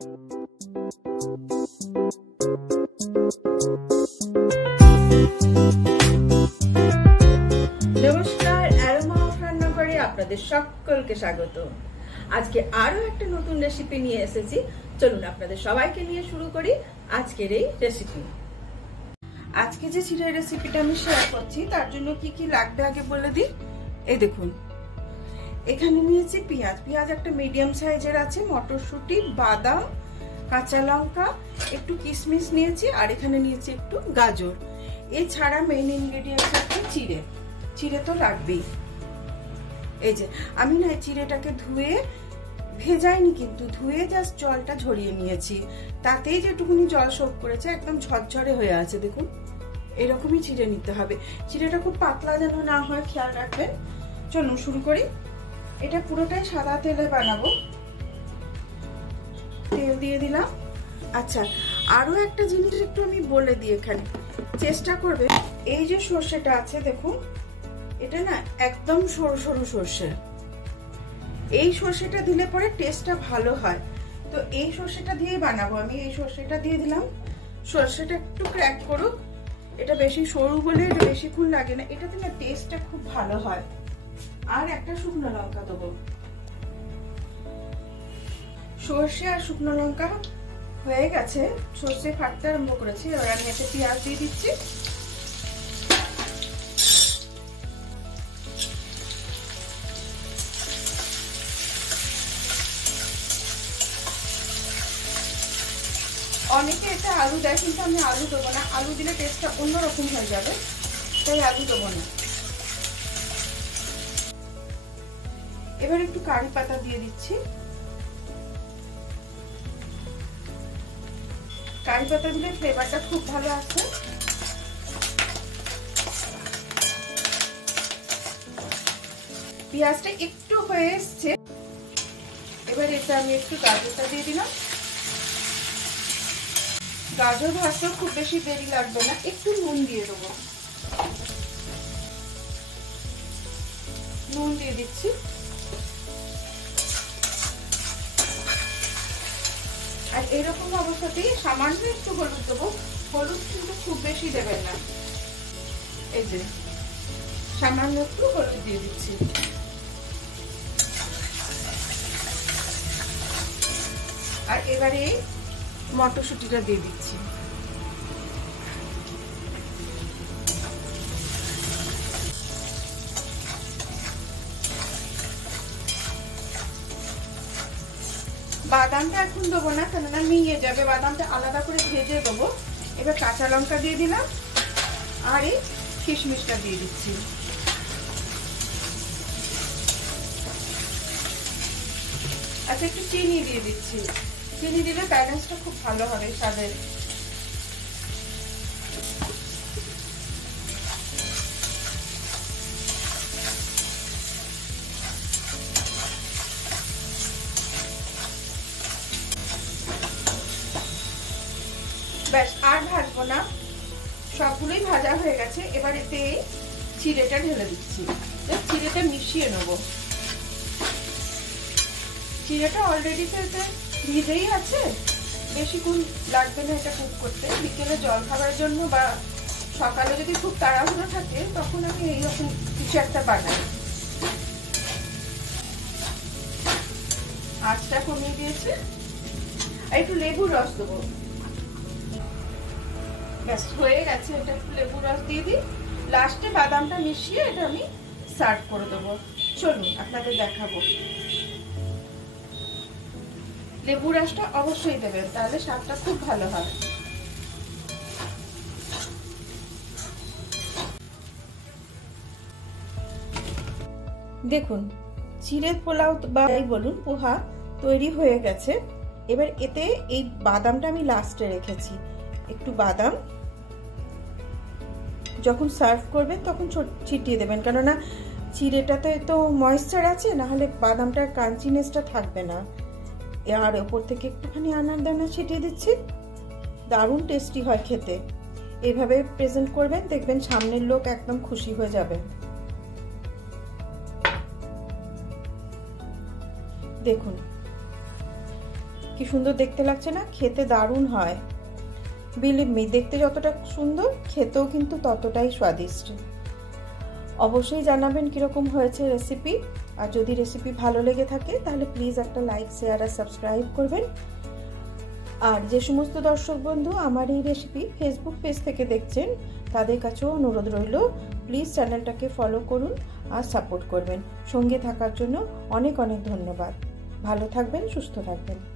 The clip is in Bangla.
নমস্কার, অ্যারোমা অফ রান্নাঘরে আপনাদের সকলকে স্বাগত। আজকে আরো একটা নতুন রেসিপি নিয়ে এসেছি। চলুন আপনাদের সবাইকে নিয়ে শুরু করি আজকের এই রেসিপি। আজকে যে চিড়ের রেসিপিটা আমি শেয়ার করছি তার জন্য কি কি লাগবে আগে বলে দিই। এই দেখুন, এখানে নিয়েছি পেঁয়াজ একটা মিডিয়াম সাইজের আছে, মটরশুঁটি, বাদাম, কাঁচা লঙ্কা, একটু কিশমিশ নিয়েছি, আর এখানে নিয়েছি একটু গাজর। এছাড়া মেইন ইনগ্রেডিয়েন্ট হচ্ছে চিড়ে তো লাগবেই। এই যে আমি না চিড়েটাকে ধুয়ে ভেজাইনি, কিন্তু ধুয়ে জাস্ট জলটা ঝরিয়ে নিয়েছি, তাতেই যেটুকুনি জল শোধ করেছে একদম ঝরঝরে হয়ে আছে। দেখুন, এরকমই চিড়ে নিতে হবে। চিড়েটা খুব পাতলা যেন না হয়, খেয়াল রাখবেন। চলুন শুরু করি। এটা পুরোটাই সাদা তেলে বানাবো। তেল দিয়ে দিলাম। আচ্ছা, আরো একটা জিনিস একটু আমি বলে দিই, এখানে চেষ্টা করবে এই যে সর্ষেটা আছে দেখুন, এটা না একদম সরু সরু সর্ষে। এই সর্ষেটা দিলে পরে টেস্টটা ভালো হয়। তো এই সর্ষেটা দিয়ে বানাবো আমি। এই সর্ষেটা দিয়ে দিলাম। সর্ষেটা একটু ক্র্যাক করুক। এটা বেশি সরু বলে এটা বেশিক্ষণ লাগে না, এটাতে না টেস্টটা খুব ভালো হয়। আর একটা শুকনো লঙ্কা দেবো। সর্ষে আর শুকনো লঙ্কা হয়ে গেছে, সর্ষে ফাটতে আরম্ভ করেছি। এবার আমি এতে পেঁয়াজ দিয়ে দিচ্ছি। অনেকে এতে আলু দেয়, কিন্তু আমি আলু দেবো না। আলু দিলে টেস্টটা অন্যরকম হয়ে যাবে, তাই আলু দেবো না। এবার একটু কারি পাতা দিয়ে দিচ্ছি। কারি পাতা দিলে ফ্লেভারটা খুব ভালো আসে। পেঁয়াজটা একটু হয়ে এসছে, এবার এটা আমি একটু গাজরটা দিয়ে দিলাম। গাজর ভাজতে খুব বেশি দেরি লাগবে না, একটু নুন দিয়ে দেবো। নুন দিয়ে দিচ্ছি। আর এরকম অবস্থাতেই সামান্য একটু হলুদ দেবো। হলুদ কিন্তু খুব বেশি দেবেন না। এই যে সামান্য একটু হলুদ দিয়ে দিচ্ছি। আর এবারে মটরশুঁটিটা দিয়ে দিচ্ছি। বাদামটা এখন দেবো না, কেননা মিয়ে যাবে। বাদামটা আলাদা করে ভেজে দেবো। এবার কাঁচা লঙ্কা দিয়ে দিলাম, আর এই কিশমিশটা দিয়ে দিচ্ছি। আচ্ছা, একটু চিনি দিয়ে দিচ্ছি। চিনি দিলে ব্যালেন্সটা খুব ভালো হবে স্বাদের। ব্যাস, আর ভাজবো না, সবগুলোই ভাজা হয়ে গেছে। এবার এতে চিড়েটা ঢেলে দিচ্ছি। চিড়েটা মিশিয়ে নেবো। চিড়েটা অলরেডি তো এতে ভিজেই আছে, বেশিক্ষণ লাগবে না এটা কুক করতে। বিকেলে জল খাবার জন্য বা সকালে যদি খুব তাড়াহুড়ো থাকে তখন আমি এইরকম কিছু একটা বানাই। আঁচটা কমিয়ে দিয়েছে। আর একটু লেবুর রস দেবো। ব্যাস হয়ে গেছে। এটা একটু লেবুর রস দিয়ে দিই। লাস্টে বাদামটা মিশিয়ে এটা আমি সার্ভ করে দেবো। চলুন আপনাদের দেখাবো। লেবুর রসটা অবশ্যই দেবেন, তাহলে স্বাদটা খুব ভালো হয়। দেখুন, চিড়ের পোলাও বা বলুন পোহা তৈরি হয়ে গেছে। এবার এতে এই বাদামটা আমি লাস্টে রেখেছি। একটু বাদাম যখন সার্ভ করবেন তখন ছিটিয়ে দেবেন, কেননা চিড়েটাতে তো ময়েশ্চার আছে, না হলে বাদামটার ক্রাঞ্চিনেসটা থাকবে না। আর ওপর থেকে একটুখানি আনার দানা ছিটিয়ে দিচ্ছি। দারুণ টেস্টি হয় খেতে। এইভাবে প্রেজেন্ট করবেন, দেখবেন সামনের লোক একদম খুশি হয়ে যাবে। দেখুন কি সুন্দর দেখতে লাগছে না? খেতে দারুণ হয়, বিলিভ মি। দেখতে যতটা সুন্দর, খেতেও কিন্তু ততটাই স্বাদিষ্ট। অবশ্যই জানাবেন কিরকম হয়েছে রেসিপি। আর যদি রেসিপি ভালো লেগে থাকে তাহলে প্লিজ একটা লাইক, শেয়ার আর সাবস্ক্রাইব করবেন। আর যে সমস্ত দর্শক বন্ধু আমার এই রেসিপি ফেসবুক পেজ থেকে দেখছেন, তাদের কাছেও অনুরোধ রইল, প্লিজ চ্যানেলটাকে ফলো করুন আর সাপোর্ট করবেন। সঙ্গে থাকার জন্য অনেক অনেক ধন্যবাদ। ভালো থাকবেন, সুস্থ থাকবেন।